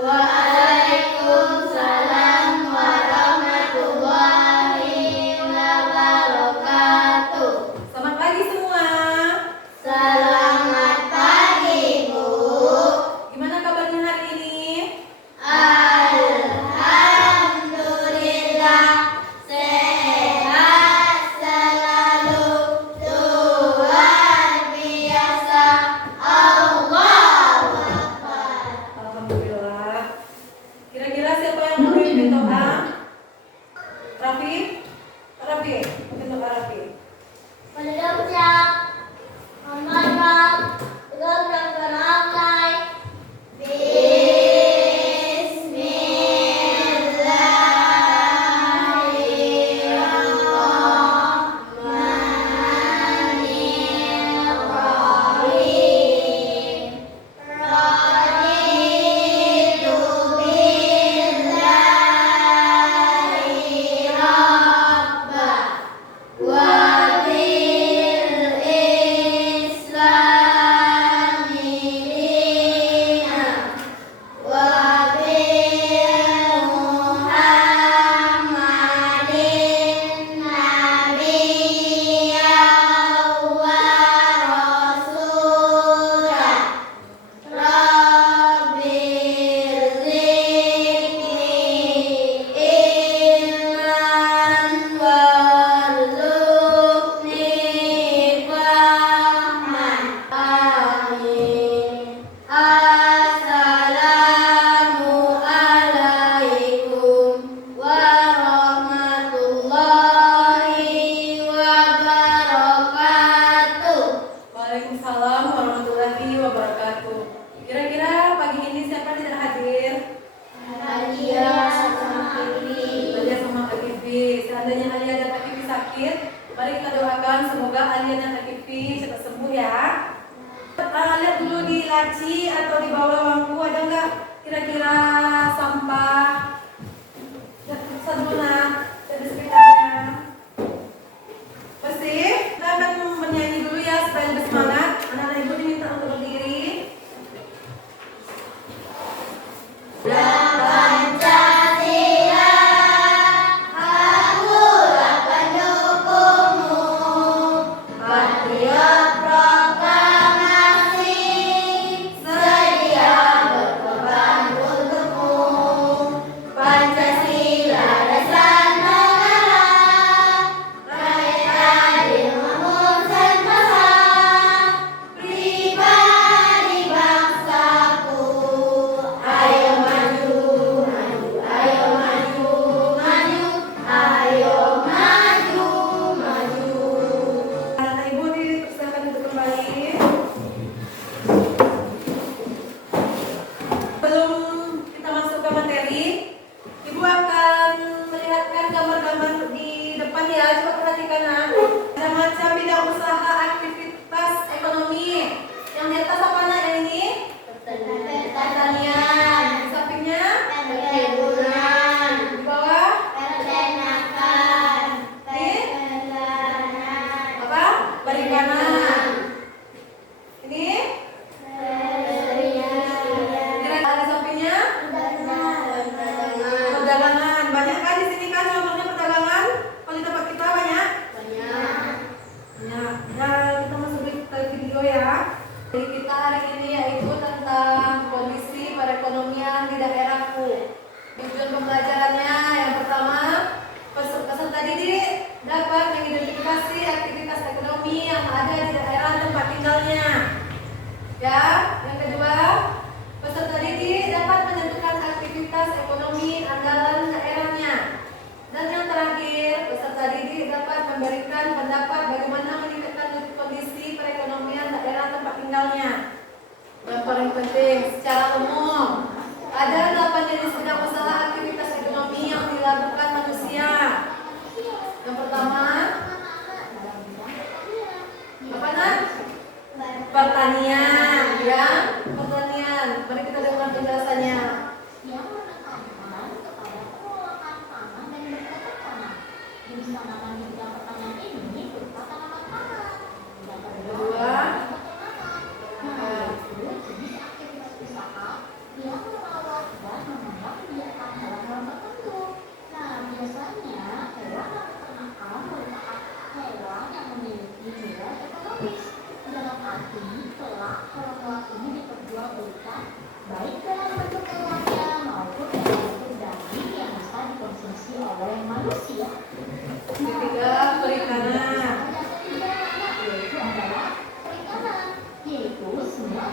Waalaikumsalam warahmatullahi wabarakatuh. Selamat pagi semua. Selamat pagi, Bu. Gimana kabarnya hari ini? Alhamdulillah, sehat selalu, luar biasa. Allahu Akbar. Alhamdulillah. Kira-kira siapa yang mau memimpin doa? Raffi? Raffi, mungkin doa Raffi. Waalaikumsalam warahmatullahi wabarakatuh. Kira-kira pagi ini siapa tidak hadir? Alia sama Kiki. Alia sama Kak Kifi. Seandainya Alia dan Kak Kifi sakit, mari kita doakan semoga Alia dan Kak Kifi cepat sembuh ya. Lihat dulu di laci atau di bawah bangku ada nggak kira-kira sampah? Lihat periksa dulu nah, di sekitarnya. Bersih? Kita akan menyanyi dulu ya supaya lebih semangat. Anak-anak ibu diminta untuk berdiri. Pancasila, akulah pendukungmu, patriot proklamasi, sedia berkorban untukmu. Pancasila dasar negara, rakyat adil memutuskan masa, pribadi bangsaku. Ayo maju, maju, ayo maju, maju, ayo maju, maju. Anak-anak ibu dipersilakan untuk kembali. Sebelum kita masuk ke materi, ibu akan melihatkan gambar-gambar di depan ya. Coba perhatikan nah. Ada macam bidang usaha aktivitas ekonomi. Yang di atas apa nak yang ini? Pertanian. Di sampingnya? Perkebunan, Di bawah? peternakan, Di? perikanan, Apa? Perikanan. Ini? Kira-kira di sampingnya? Perdagangan. Banyak kan di sini kan contohnya perdagangan? Kalau di tempat kita banyak? Banyak. Ya, kita masuk ke video ya. Jadi kita hari ini yaitu tentang kondisi perekonomian di daerahku. Tujuan pembelajarannya yang pertama, peserta didik dapat mengidentifikasi aktivitas ekonomi yang ada di daerah tempat tinggalnya. Ya, yang kedua, peserta didik dapat menentukan aktivitas ekonomi andalan daerahnya. Dan yang terakhir, peserta didik dapat memberikan pendapat bagaimana meningkatkan kondisi perekonomian daerah tempat tinggalnya. Yang paling penting, secara umum, ada 8 jenis bidang usaha aktivitas ekonomi yang dilakukan manusia. Yang pertama, apa nak? Pertanian, ya, pertanian. Mari kita dengar penjelasannya. Kedua,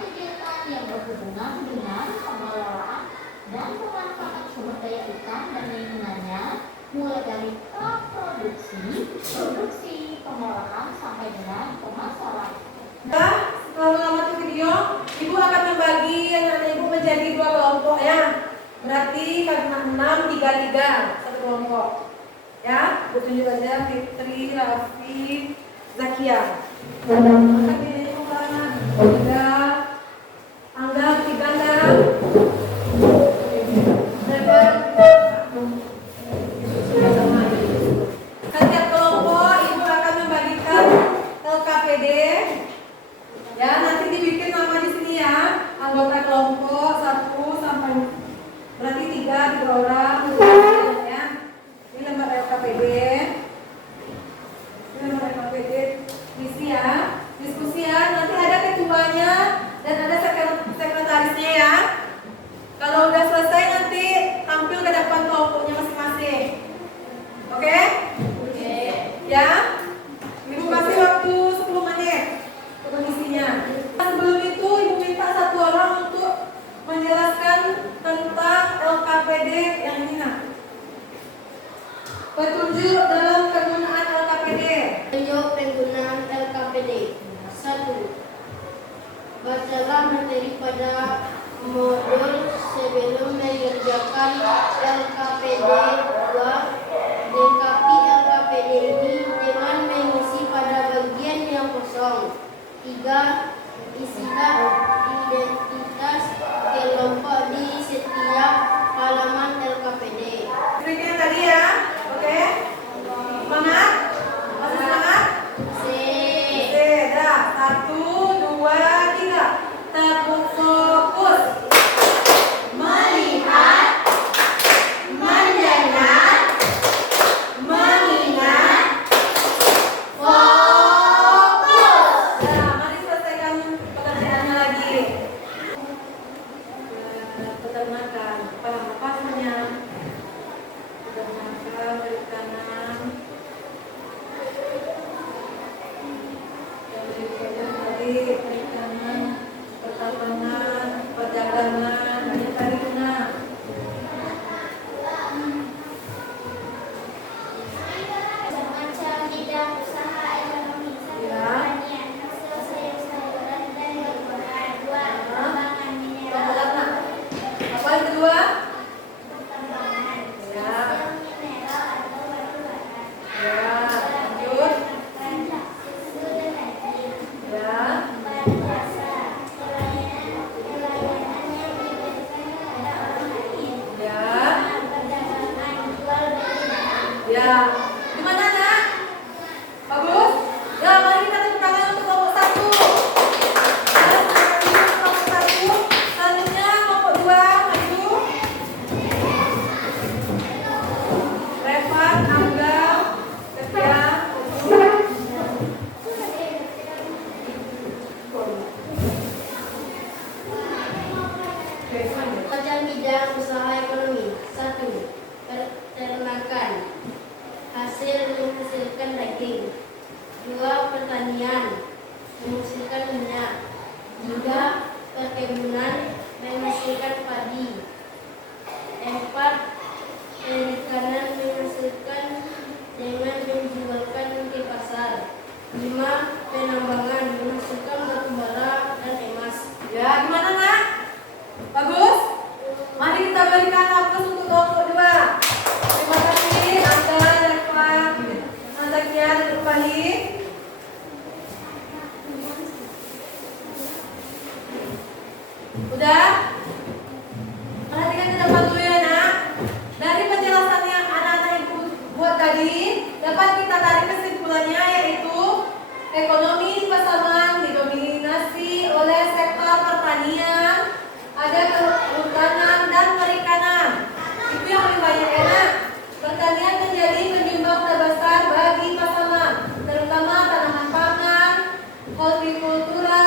kegiatan yang berhubungan dengan pengelolaan dan pemanfaatan sumber daya ikan dan lingkungannya, mulai dari praproduksi, produksi, pengolahan sampai dengan pemasaran. Nah, setelah mengamati video, Ibu akan membagi anak-anak Ibu menjadi 2 kelompok ya. Berarti karena 6, 3, satu kelompok. Ya, Ibu tunjuk aja Fitri, Raffi, Zakia. Angga, Angga, Tiganda. Setiap kelompok Ibu akan membagikan LKPD. Ya, nanti dibikin nama di sini ya. Anggota kelompok 1 sampai berarti 3 orang ya. Ini lembar LKPD. Ini lembar LKPD. Isi ya. Diskusi ya. Nanti ada ketuanya dan ada sekretarisnya ya. Kalau udah selesai nanti tampil ke depan kelompoknya masing-masing. Oke? Oke. Ya. Ibu kasih waktu 10 menit untuk isinya. Sebelum itu Ibu minta 1 orang untuk menjelaskan tentang LKPD yang ini nah. Petunjuk dalam penggunaan LKPD. Petunjuk penggunaan LKPD. 1. Bacalah materi pada modul sebelum mengerjakan LKPD. 2. Lengkapi LKPD ini dengan mengisi pada bagian yang kosong. 3. Isilah identitas kelompok di setiap halaman LKPD. Triknya tadi ya, oke? Semangat? Masih semangat? Oke, dah. 1, 2, 3. Tepuk fokus. Melihat, mendengar, mengingat, fokus. Nah, mari selesaikan pekerjaannya lagi. Peternakan, paham apa semuanya? Peternakan, perikanan. Tadi perikanan, pertanian, perdagangan, banyak tadi guna. Macam bidang usaha ekonomi. 1. Pertanian, hasil sayur-sayuran dan buah-buahan. 2. Pengembangan mineral. Apa yang kedua? Pertambangan. Ya. Hasil mineral atau batu bara. Ya, lanjut. Susu dan daging. Ya, 4. Jasa. Pelayanan yang diberikan kepada orang lain. ya, 5. Perdagangan jual beli barang. ya. Gimana nak? Bagus? Ya, mari kita tepuk tangan untuk kelompok 1. Ya, kelompok 1. Selanjutnya kelompok 2, maju. Revan, Angga, Setia. Oke, selanjutnya. Macam bidang usaha ekonomi. 1. Peternakan. Hasil menghasilkan daging. 2. Pertanian. Menghasilkan minyak. 3. Perkebunan. Menghasilkan padi. 4. Perikanan. Menghasilkan dengan menjualkan ke pasar. 5. Penambangan. Menghasilkan batu bara dan emas. Ya, gimana nak? Bagus? Mari kita berikan aplaus untuk kelompok 2. Terima kasih Angga, Revan, Zakia dan kembali. Udah? Perhatikan ke depan dulu ya nak. Dari penjelasan yang anak-anak ibu buat tadi, dapat kita tarik kesimpulannya yaitu ekonomi di Pasaman didominasi oleh sektor pertanian, ada kehutanan dan perikanan. Itu yang paling banyak enak. Pertanian menjadi penyumbang terbesar bagi Pasaman, terutama tanaman pangan, hortikultura,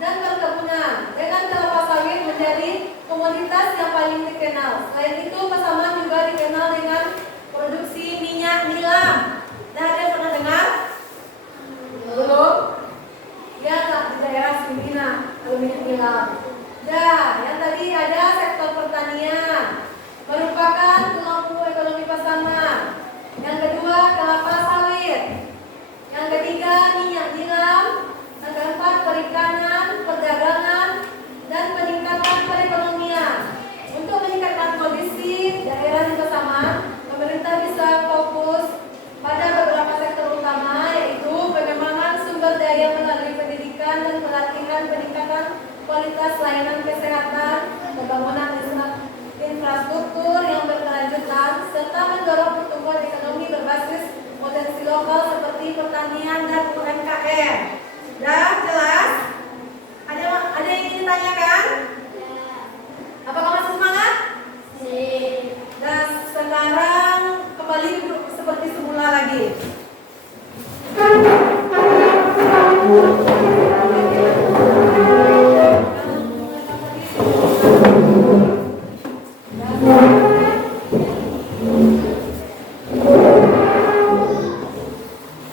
dan perkebunan. Dengan kelapa sawit menjadi komoditas yang paling dikenal. Selain itu, Pasaman juga dikenal dengan produksi minyak nilam. Nah, ada yang pernah dengar? Belum? Ya, di daerah sini nah. minit hilang. Nah, yang tadi ada sektor pertanian, merupakan tulang punggung ekonomi pasaman. Yang kedua, kelapa sawit. Yang ketiga, minyak nilam. Yang keempat, perikanan, perdagangan, dan peningkatan perekonomian. Untuk meningkatkan kondisi daerah di Pasaman, pemerintah bisa fokus pada beberapa sektor utama, yaitu pengembangan sumber daya melalui pendidikan dan pelatihan, peningkatan kualitas layanan kesehatan, pembangunan infrastruktur yang berkelanjutan, serta mendorong pertumbuhan ekonomi berbasis potensi lokal seperti pertanian dan UMKM. Dah jelas? Ada yang ingin ditanyakan? Apakah masih semangat? Dan sekarang kembali duduk seperti semula lagi.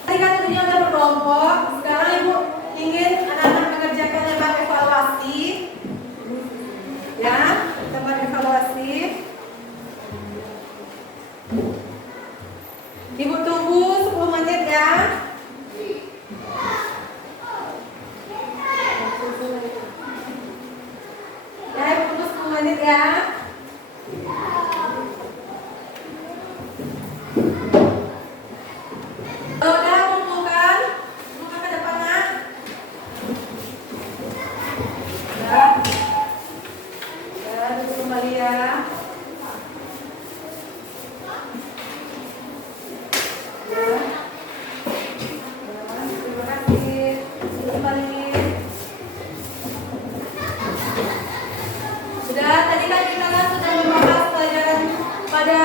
Tadi kan tentunya udah berkelompok. Sekarang Ibu ingin anak-anak mengerjakan yang pakai evaluasi. Ya, kita buat evaluasi. Ibu tunggu 10 menit ya. Ya, Ibu tunggu 10 menit ya. Kalau udah kumpulkan, buka ke depannya. Ya, duduk kembali ya. Terima kasih. Kembali. Sudah, tadi kan kita sudah membahas pelajaran pada